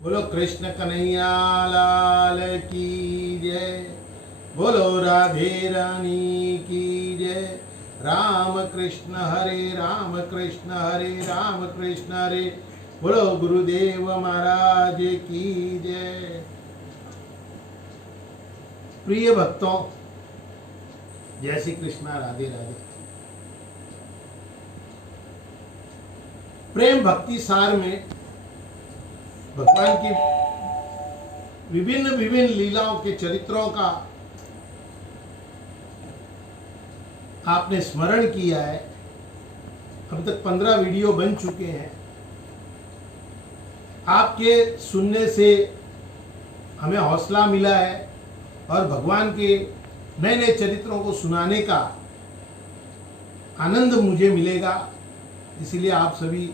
बोलो कृष्ण कन्हैया लाल की जय। बोलो राधे रानी की जय। राम कृष्ण हरे राम कृष्ण हरे राम कृष्ण हरे। बोलो गुरुदेव महाराज की जय। प्रिय भक्तों, जय श्री कृष्णा, राधे राधे। प्रेम भक्ति सार में भगवान की विभिन्न विभिन्न लीलाओं के चरित्रों का आपने स्मरण किया है। अब तक 15 वीडियो बन चुके हैं। आपके सुनने से हमें हौसला मिला है और भगवान के नए नए चरित्रों को सुनाने का आनंद मुझे मिलेगा। इसीलिए आप सभी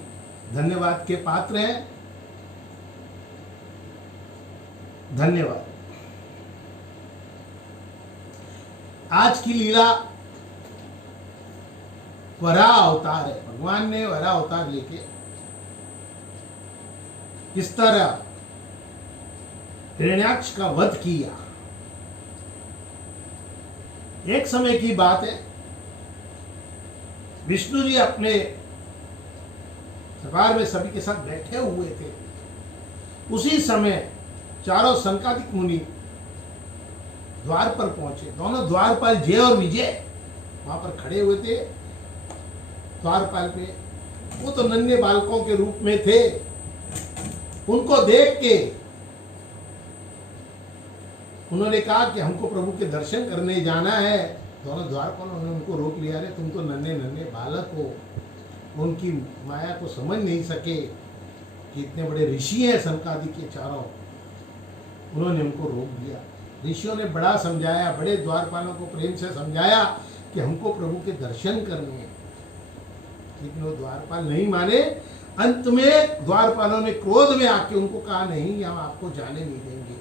धन्यवाद के पात्र हैं। धन्यवाद। आज की लीला वराह अवतार है। भगवान ने वराह अवतार लेके इस तरह हिरण्याक्ष का वध किया। एक समय की बात है, विष्णु जी अपने दरबार में सभी के साथ बैठे हुए थे। उसी समय चारों संकादिक मुनि द्वार पर पहुंचे। दोनों द्वारपाल जय और विजय वहां पर खड़े हुए थे। द्वारपाल पे वो तो नन्हे बालकों के रूप में थे। उनको देख के उन्होंने कहा कि हमको प्रभु के दर्शन करने जाना है। दोनों द्वारपालों ने उनको रोक लिया। अरे तुम तो नन्हे नन्हे बालक हो, उनकी माया को समझ नहीं सके कि इतने बड़े ऋषि हैं संकादिक के चारों। उन्होंने उनको रोक दिया। ऋषियों ने बड़ा समझाया, बड़े द्वारपालों को प्रेम से समझाया कि हमको प्रभु के दर्शन करने हैं, लेकिन वो द्वारपाल नहीं माने। अंत में द्वारपालों ने क्रोध में आके उनको कहा, नहीं, हम आपको जाने नहीं देंगे।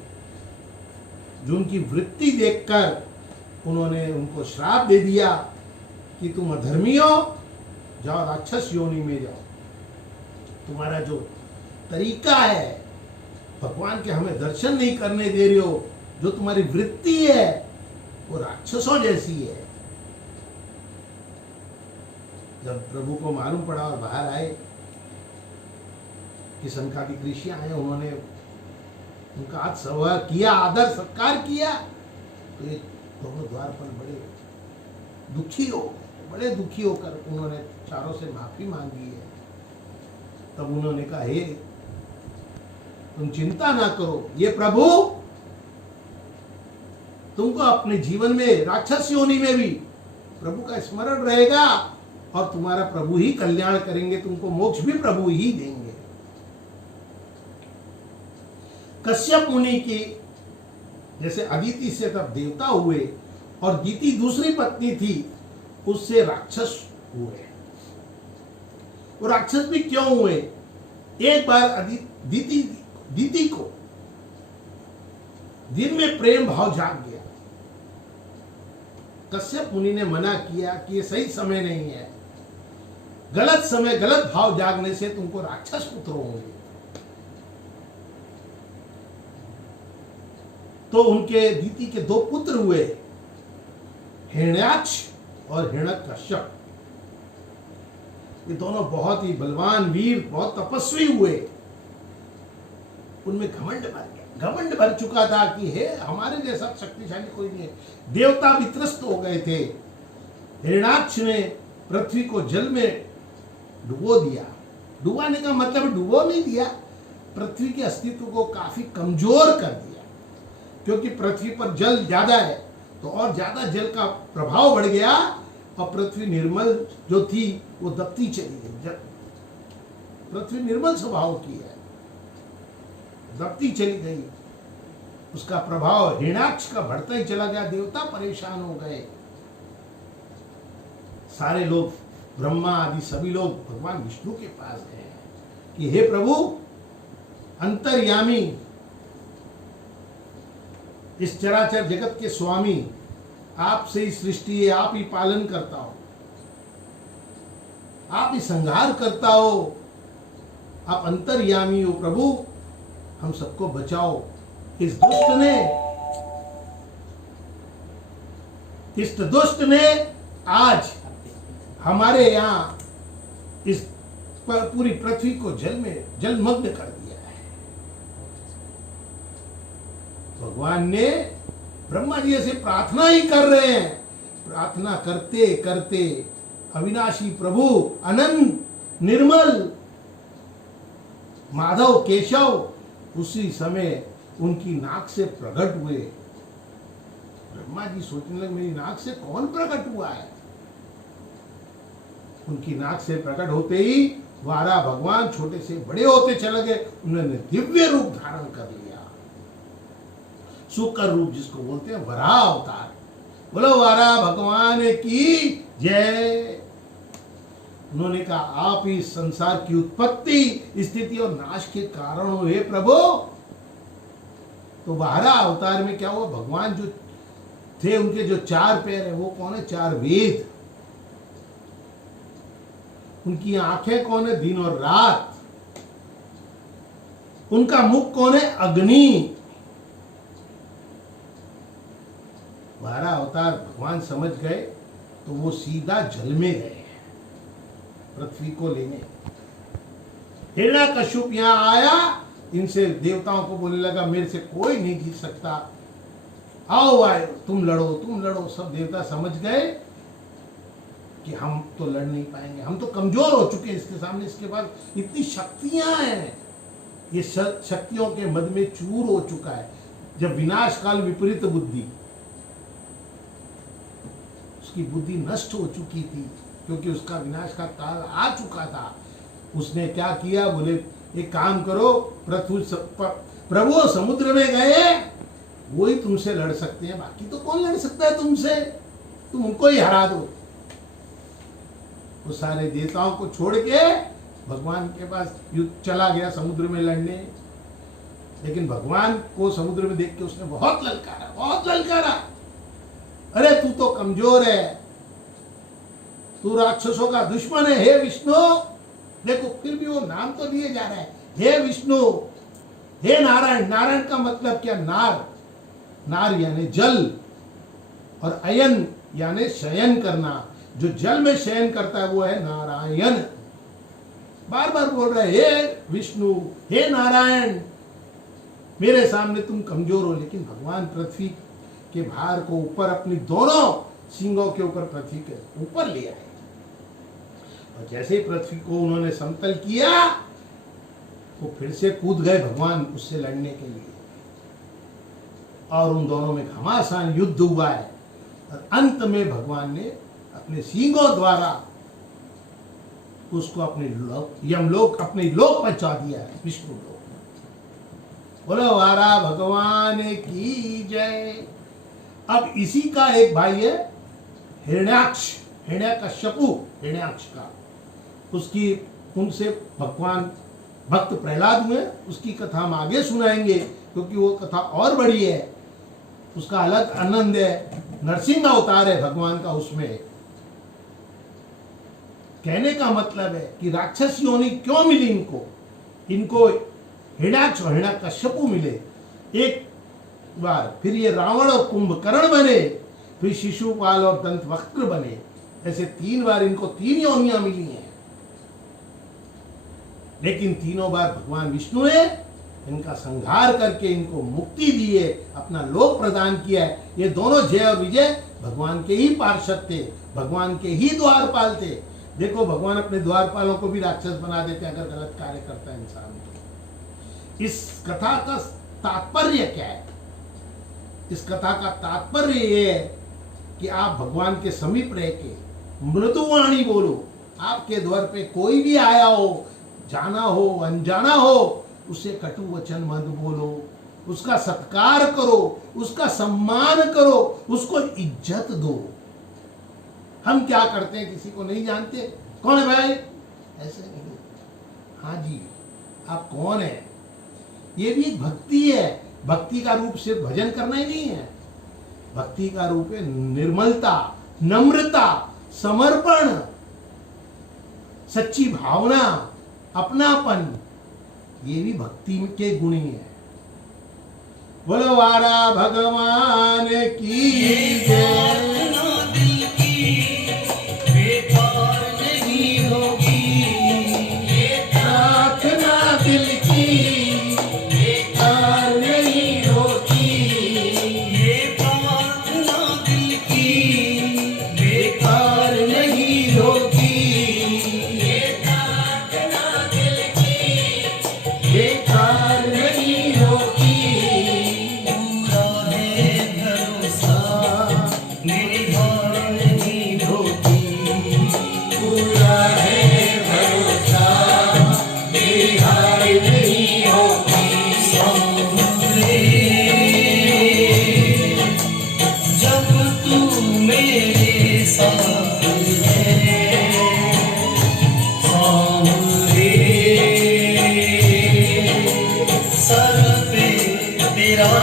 जो उनकी वृत्ति देखकर उन्होंने उनको श्राप दे दिया कि तुम अधर्मी हो, जाओ राक्षस योनि में जाओ। तुम्हारा जो तरीका है, भगवान के हमें दर्शन नहीं करने दे रहे हो, जो तुम्हारी वृत्ति है वो राक्षसों जैसी है। जब प्रभु को मालूम पड़ा और बाहर आए कि संकादिक ऋषि आए, उन्होंने उनका हाथ सवार किया, आदर सत्कार किया, तो ये दोनों द्वारपाल बड़े दुखी हो गए। बड़े दुखी होकर उन्होंने चारों से माफी मांगी है। तब उन्होंने कहा, हे तुम चिंता ना करो, ये प्रभु तुमको अपने जीवन में राक्षस योनि में भी प्रभु का स्मरण रहेगा और तुम्हारा प्रभु ही कल्याण करेंगे, तुमको मोक्ष भी प्रभु ही देंगे। कश्यप मुनि की जैसे अदिति से तब देवता हुए और दीति दूसरी पत्नी थी, उससे राक्षस हुए। वो राक्षस भी क्यों हुए? एक बार दीति को दिन में प्रेम भाव जाग गया। कश्यप मुनि ने मना किया कि ये सही समय नहीं है, गलत समय, गलत भाव जागने से तुमको राक्षस पुत्र होंगे। तो उनके दीति के 2 पुत्र हुए, हिरण्याक्ष और हिरण्यकश्यप। ये दोनों बहुत ही बलवान वीर, बहुत तपस्वी हुए। उनमें घमंड भर गया। घमंड भर चुका था कि हे, हमारे जैसा शक्तिशाली कोई नहीं है। देवता भी त्रस्त हो गए थे। हिरण्याक्ष ने पृथ्वी को जल में डुबो दिया। डुबाने का मतलब डुबो नहीं दिया, पृथ्वी के अस्तित्व को काफी कमजोर कर दिया। क्योंकि पृथ्वी पर जल ज्यादा है तो और ज्यादा जल का प्रभाव बढ़ गया और पृथ्वी निर्मल जो थी वो दबती चली गई। पृथ्वी निर्मल स्वभाव की है, दबती चली गई। उसका प्रभाव हिरण्याक्ष का बढ़ता ही चला गया। देवता परेशान हो गए। सारे लोग, ब्रह्मा आदि सभी लोग भगवान विष्णु के पास गए कि हे प्रभु, अंतर्यामी, इस चराचर जगत के स्वामी, आपसे ही सृष्टि है, आप ही पालन करता हो, आप ही संहार करता हो, आप अंतर्यामी हो प्रभु। हम सबको बचाओ। इस दुष्ट ने आज हमारे यहाँ इस पूरी पृथ्वी को जलमग्न कर दिया है। भगवान ने ब्रह्मा जी से प्रार्थना ही कर रहे हैं। प्रार्थना करते करते अविनाशी प्रभु अनंत निर्मल माधव केशव उसी समय उनकी नाक से प्रकट हुए। ब्रह्मा जी सोचने लगे मेरी नाक से कौन प्रकट हुआ है। उनकी नाक से प्रकट होते ही वारा भगवान छोटे से बड़े होते चले गए। उन्होंने दिव्य रूप धारण कर लिया, सुकर रूप जिसको बोलते हैं वराह अवतार। बोलो वारा भगवान की जय। उन्होंने कहा आप इस संसार की उत्पत्ति, स्थिति और नाश के कारण हुए प्रभु। तो वारा अवतार में क्या हुआ, भगवान जो थे उनके जो 4 पैर है वो कौन है, 4 वेद। उनकी आंखें कौन है, दिन और रात। उनका मुख कौन है, अग्नि। वारा अवतार भगवान समझ गए तो वो सीधा जल में गए पृथ्वी को लेने। हिरण्यकश्यप यहां आया, इनसे देवताओं को बोलने लगा मेरे से कोई नहीं जीत सकता, आओ आए तुम लड़ो। सब देवता समझ गए कि हम तो लड़ नहीं पाएंगे, हम तो कमजोर हो चुके हैं इसके सामने। इसके पास इतनी शक्तियां हैं, ये शक्तियों के मद में चूर हो चुका है। जब विनाश काल विपरीत बुद्धि, उसकी बुद्धि नष्ट हो चुकी थी क्योंकि उसका विनाश का काल आ चुका था। उसने क्या किया, बोले एक काम करो, प्रभु समुद्र में गए, वही तुमसे लड़ सकते हैं, बाकी तो कौन लड़ सकता है तुमसे, तुम उनको ही हरा दो। वो सारे देवताओं को छोड़ के भगवान के पास युद्ध चला गया समुद्र में लड़ने। लेकिन भगवान को समुद्र में देख के उसने बहुत ललकारा। अरे तू तो कमजोर है, तू राक्षसों का दुश्मन है, हे विष्णु। देखो फिर भी वो नाम तो लिए जा रहा है, हे विष्णु, हे नारायण। नारायण का मतलब क्या, नार यानी जल, और अयन यानी शयन करना। जो जल में शयन करता है वो है नारायण। बार बार बोल रहे हे विष्णु, हे नारायण, मेरे सामने तुम कमजोर हो। लेकिन भगवान पृथ्वी के भार को ऊपर अपनी दोनों सींगों के ऊपर पृथ्वी के ऊपर ले आए, और जैसे ही पृथ्वी को उन्होंने समतल किया वो फिर से कूद गए भगवान उससे लड़ने के लिए, और उन दोनों में घमासान युद्ध हुआ है। और अंत में भगवान ने अपने सींगों द्वारा उसको अपने यमलोक, अपने लोक पहुंचा दिया है, विष्णु लोक। बोलो वारा भगवान की जय। अब इसी का एक भाई है हिरण्याक्ष, हिरण्यकश्यपु, हिरण्याक्ष का। उसकी उनसे भगवान भक्त प्रहलाद हुए, उसकी कथा हम आगे सुनाएंगे क्योंकि वो कथा और बड़ी है, उसका अलग आनंद है। नरसिंह अवतार है भगवान का उसमें। कहने का मतलब है कि राक्षस योनि क्यों मिली इनको हिरण्याक्ष और हिरण्यकश्यपु मिले एक बार, फिर ये रावण और कुंभकर्ण बने, फिर शिशुपाल और दंतवक्त्र बने। ऐसे 3 बार इनको 3 योनियां मिली हैं। लेकिन तीनों बार भगवान विष्णु ने इनका संहार करके इनको मुक्ति दी है, अपना लोक प्रदान किया है। ये दोनों जय और विजय भगवान के ही पार्षद थे, भगवान के ही द्वारपाल थे। देखो भगवान अपने द्वारपालों को भी राक्षस बना देते अगर गलत कार्य करता है इंसान। इस कथा का तात्पर्य क्या है? इस कथा का तात्पर्य ये है कि आप भगवान के समीप रह के मृदुवाणी बोलो। आपके द्वार पे कोई भी आया हो, जाना हो अनजाना हो, उसे कटु वचन मत बोलो, उसका सत्कार करो, उसका सम्मान करो, उसको इज्जत दो। हम क्या करते हैं, किसी को नहीं जानते, कौन है भाई, ऐसे नहीं, हाँ जी आप कौन है, ये भी एक भक्ति है। भक्ति का रूप सिर्फ भजन करना ही नहीं है, भक्ति का रूप है निर्मलता, नम्रता, समर्पण, सच्ची भावना, अपनापन। ये भी भक्ति के गुण ही है। बोलवाड़ा भगवान की जय। दिल की बेकार नहीं होगी, प्रार्थना दिल की बेकार नहीं होती, ये प्रार्थना दिल की बेकार नहीं होती, बेकार नहीं होती। पूरा है भरोसा, मेरी हार नहीं होती। पूरा है भरोसा, मेरी हार नहीं होती। सांवरे जब तू मेरे साथ है, सांवरे सर पे तेरा